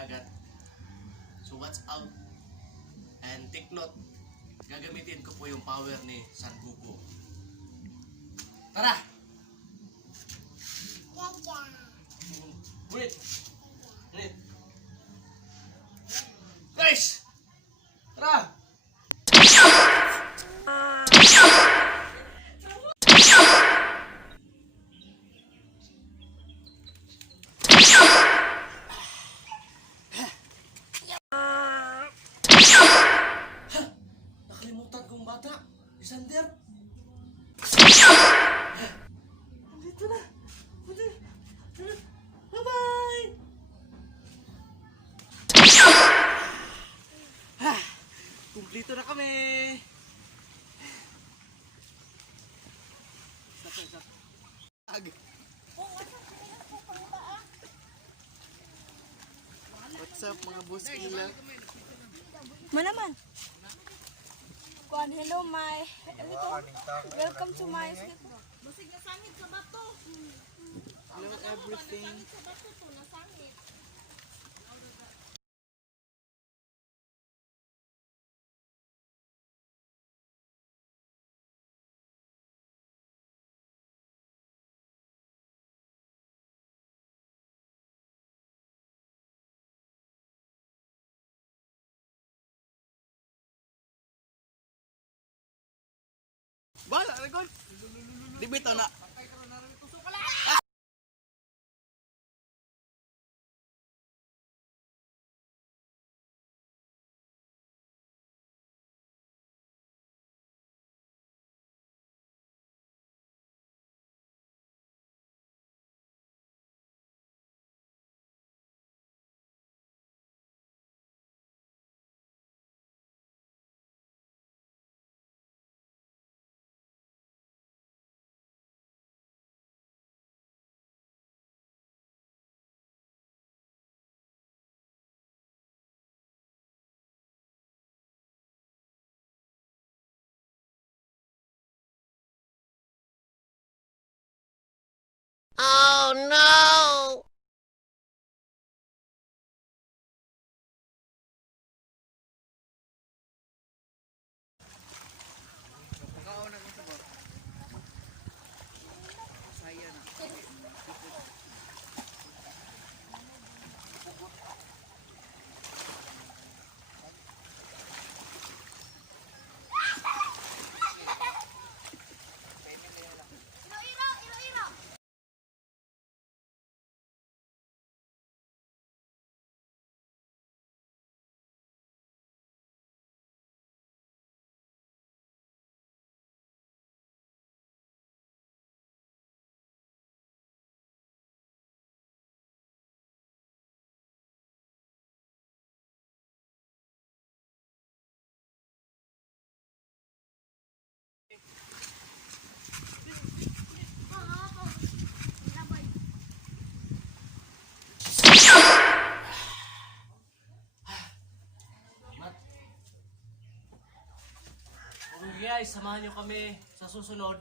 dagat. So watch out and take note, gagamitin ko po yung power ni San Goku. Tara! Ulit! Ulit! Guys! Tara! Nakalimutan kong bata, Isander. Dito na. Bye-bye. Kumplito na kami. Stop. What's up mga boss kila? Manaman. Kuan, hello my. Welcome to my. Busig na sangit sa bato. Hello everything. Sa bato to na sangit. Bala, regon. Dibito na. Oh no! Okay guys, samahan nyo kami sa susunod.